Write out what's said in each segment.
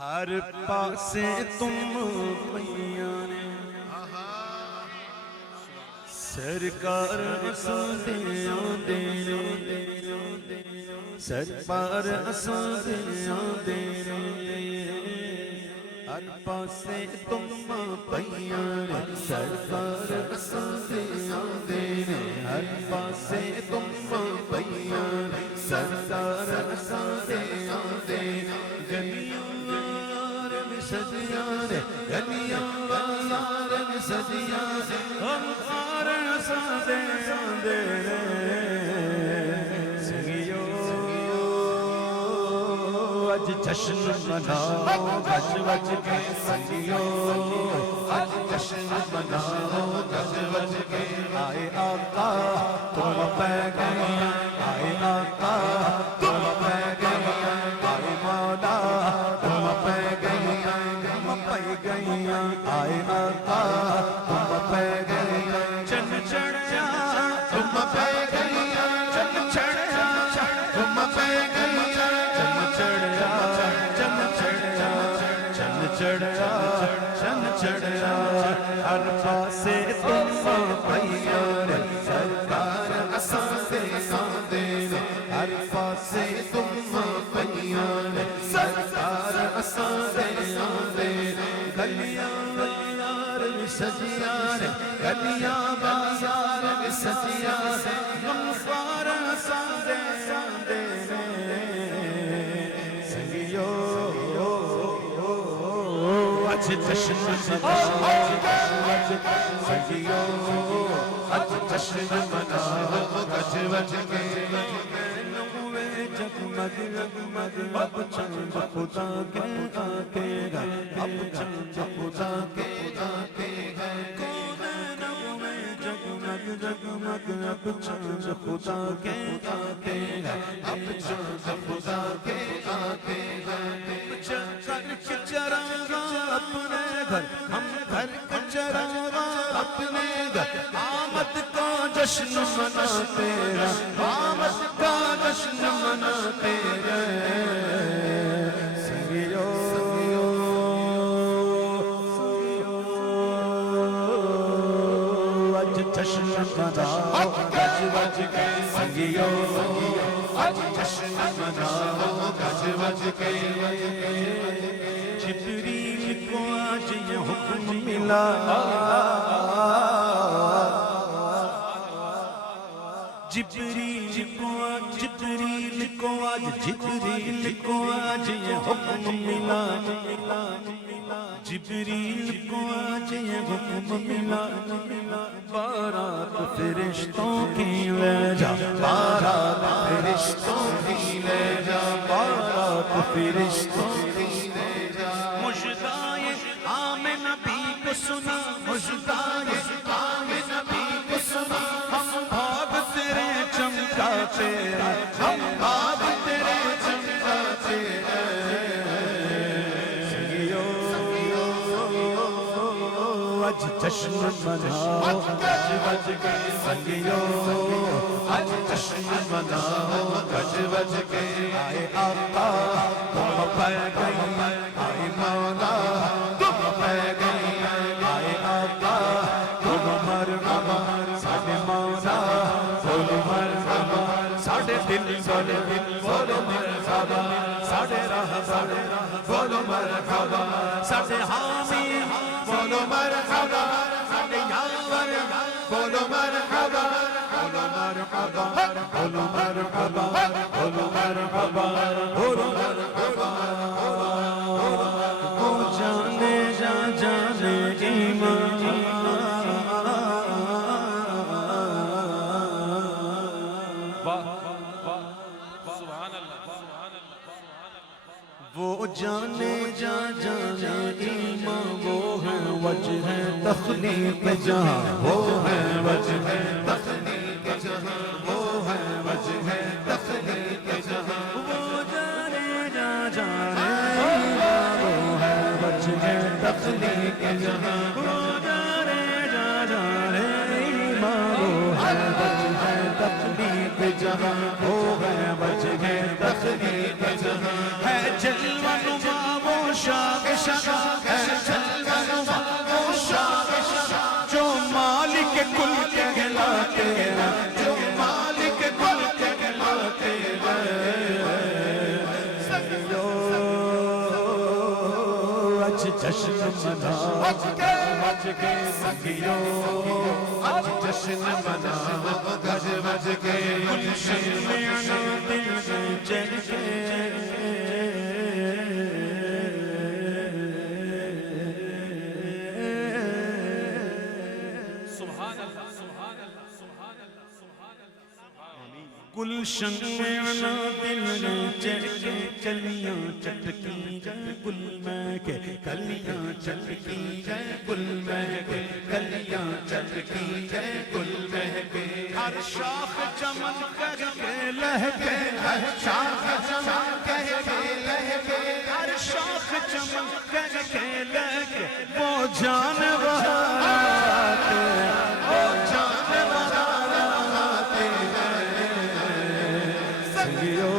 ہر پاسے تم پیاں نے سرکار اساں دے آندے نے سرکار اساں دے آندے نے ہر پاسے تم پیاں نے سرکار اساں دے آندے نے ہر پاسے تم پیاں نے سرکار اساں دے آندے نے گلیاں سجیاں نے گلیاں یار سجیاں ہم خار اساں دے آندے نے سنگیو اج جشن مناؤ گج وج کے سنگیو اج جشن مناؤ گج وج کے آئے آقا تم پہ گئے آئے آقا تم پہ گئے آئے مولا تم پہ گئے آئے آقا تم پہ گئے چن چڑھیا تم پہ گئے چن چڑھیا تم پہ گئے چن چڑھیا چن چڑھیا چن چڑھیا چن چڑھیا ہر پاسے تم پیاں نے سرکار اساں دے آندے نے ہر پاسے تم پیاں نے سرکار اساں دے آندے نے گلیاں یار سجیاں نے گلیاں بازار سجیاں نے غمخوار اساں دے آندے نے سنگیو اج جشن مناؤ سنگیو اج جشن مناؤ گج وج کے جگمگ جگمگ اب چند خدا کے آتے ہیں اب چند خدا کے آتے ہیں کونینوں میں جگمگ جگمگ اب چند خدا کے آتے ہیں اب چند خدا کے آتے ہیں گھر کے چراغاں اپنے گھر ہم گھر کے چراغاں اپنے گھر آمد کا جشن مناتے ہیں آمد کا جشن مناتے ہیں سنگیو اج جشن مناؤ گج وج کے سنگیو اج جشن مناؤ گج وج کے جبریل کو آج یہ حکم ملا جبریل کو آج یہ حکم ملا جبریل کو آج یہ حکم ملا بارات فرشتوں کی لے جا بارات فرشتوں کی لے جا بارات فرشتوں کی لے جا مژدائے عام نبی کو سنا مژدائے عام نبی کو سنا ہم بھاگ تیرے چمکاتے ہم بھاگ تیرے چمکاتے سنگیو اج جشن مناؤ گج وج کے سنگیو اج جشن مناؤ گج وج کے آئے آقا تم پہ گئے آئے مولا تم پہ گئے آئے آقا تم مرحبا ساڈے مولا بولو مرحبا ساڈے دل بولو مرحبا ساڈے راہ بولو مرحبا ساڈے حامی بولو مرحبا ساڈے یاور بولو مرحبا بولو مرحبا بولو مرحبا بولو مرحبا بولو مرحبا او جانے جا جانے ایمان وہ جانے جا جانے ایمان وہ ہے وجہ تخلیق جہاں وہ ہے وجہ تخلیق جہاں وہ ہے وجہ تخلیق جہاں وہ جانے جا جانے وہ ہے وجہ تخلیق جہاں وہ جانے جا جانے وہ ہے وجہ تخلیق جہاں وہ ہے وجہ تخلیق جہاں ہے جلوہ نما وہ شاہ شاہ ہے جلوہ وہ شاہ شاہ جو مالک کل کہلاتے ہیں، جو مالک کل کہلاتے ہیں۔ آج جشن مناؤ گج کے سنگیوں، آج جشن مناؤ گج بج کے، گلشن میں دل میں چل کے۔ گلشن میں دل میں چل کے، کلیاں چٹکی جائے گل مہکے، کلیاں چٹکی جائے گل مہکے، کلیاں چٹکی جائے گل مہکے۔ ہر شاخ چمن کر کے لہکے، ہر شاخ چمن کر کے لہکے، ہر شاخ چمن کر کے لہکے۔ وہ جانور آتے ہیں، وہ جانور آتے ہیں۔ سنگیو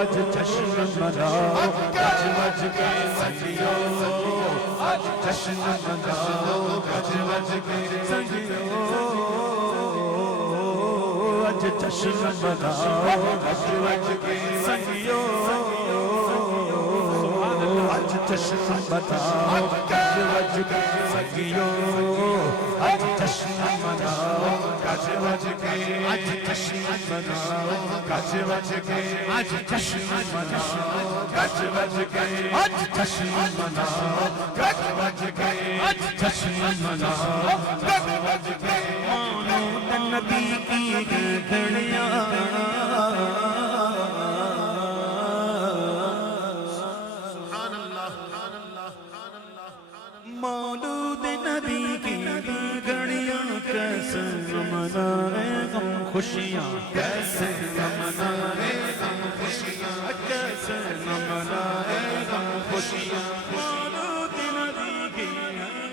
آج جشن مناؤ گج بج کے، سنگیو آج جشن مناؤ گج بج کے، سنگیو آج جشن مناؤ گج بج کے، سنگیو آج جشن مناؤ گج بج کے، سنگیو آج جشن مناؤ گج بج کے، آج جشن مناؤ گج بج کے، آج جشن مناؤ گج بج کے، آج جشن مناؤ گج بج کے، آج جشن مناؤ گج بج کے۔ مولود نبی کی گھڑیاں، مولود نبی کی گھڑیاں، کیسے منائے غم خوشیاں، کیسے منائے غم خوشیاں، کیسے منائے غم خوشیاں۔ مولود نبی کی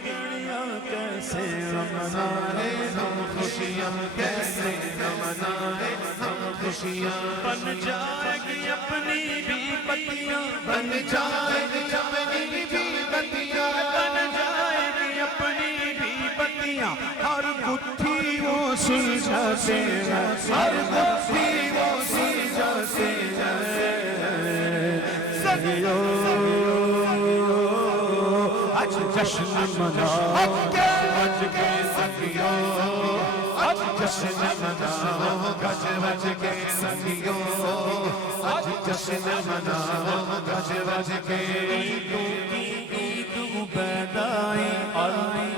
گھڑیاں، کیسے منائے غم خوشیاں، کیسے منائے غم خوشیاں۔ بن جائے گی اپنی بھی بتیاں، بن جائے گی اپنی بھی بتیاں، بن جائے گی اپنی بھی بتیاں۔ ہر گتھی وہ سلجھاتے ہیں، ہر گتھی وہ سلجھاتے ہیں۔ سنگیو آج جشن مناؤ گج بج کے، سنگیو آج جشن مناؤ گج بج کے، سنگیو آج جشن مناؤ گج بج کے۔ عیدوں کی عید عبیدائی آئی،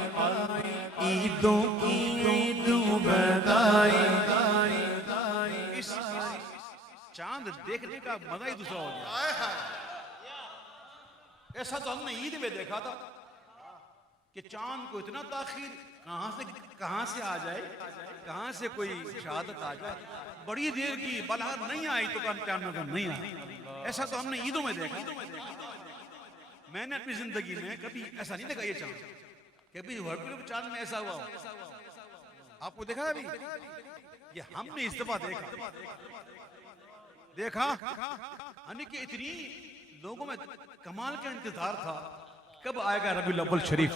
عیدوں کی عید عبیدائی۔ اس چاند دیکھنے کا مزہ ہی دوسرا ہو گیا۔ ایسا تو ہم نے عید میں دیکھا تھا کہ چاند کو اتنا تاخیر کہاں سے آ جائے، کہاں سے کوئی شہادت آ جائے، بڑی دیر کی بلہر نہیں آئی تو چاند میں نہیں آئی۔ ایسا تو ہم نے عیدوں میں دیکھا۔ میں نے اپنی زندگی میں کبھی ایسا نہیں دیکھا یہ چاند، کبھی چاند میں ایسا ہوا ہو۔ آپ کو دیکھا ابھی؟ یہ ہم نے اس دفعہ دیکھا یعنی کہ اتنی لوگوں میں کمال کا انتظار تھا کب آئے گا ربیع الاول شریف۔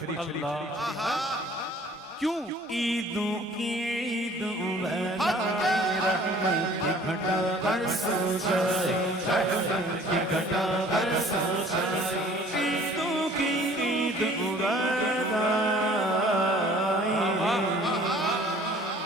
کیوں؟ عیدوں کی عید عبیدائی، رحمت کی گھٹا ہر سو جائے، رحمت کی گھٹا ہر سو جائے۔ عیدوں کی عید عبیدائی،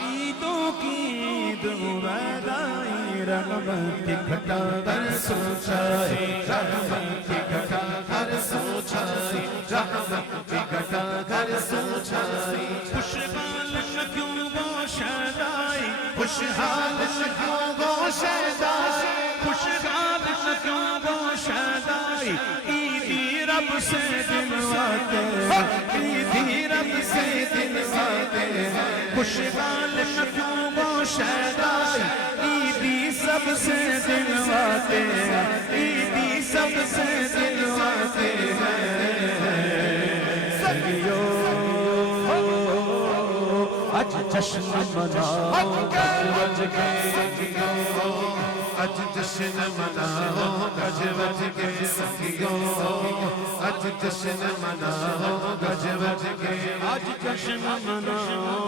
عیدوں کی عید عبیدائی، رحمت کی گھٹا ہر سو جائے، رحمت کی گھٹا ہر سو جائے، رحمت کی گھٹا ہر سو جائے۔ خوشحال کیوں وہ شیدائی، خوشحال کیوں وہ شیدائی، خوشحال کیوں وہ شیدائی۔ عیدی رب سے دلواتے ہیں، عیدی رب سے دلواتے ہیں۔ خوشحال کیوں وہ شیدائی، عیدی سب سے دلواتے ہیں، عیدی سب سے دلواتے ہیں۔ سنگیو آج جشن مناؤ گج بج کے، سنگیو اج جشن مناؤ گج بج کے سنگیو اج جشن مناؤ گج بج کے اج جشن مناؤ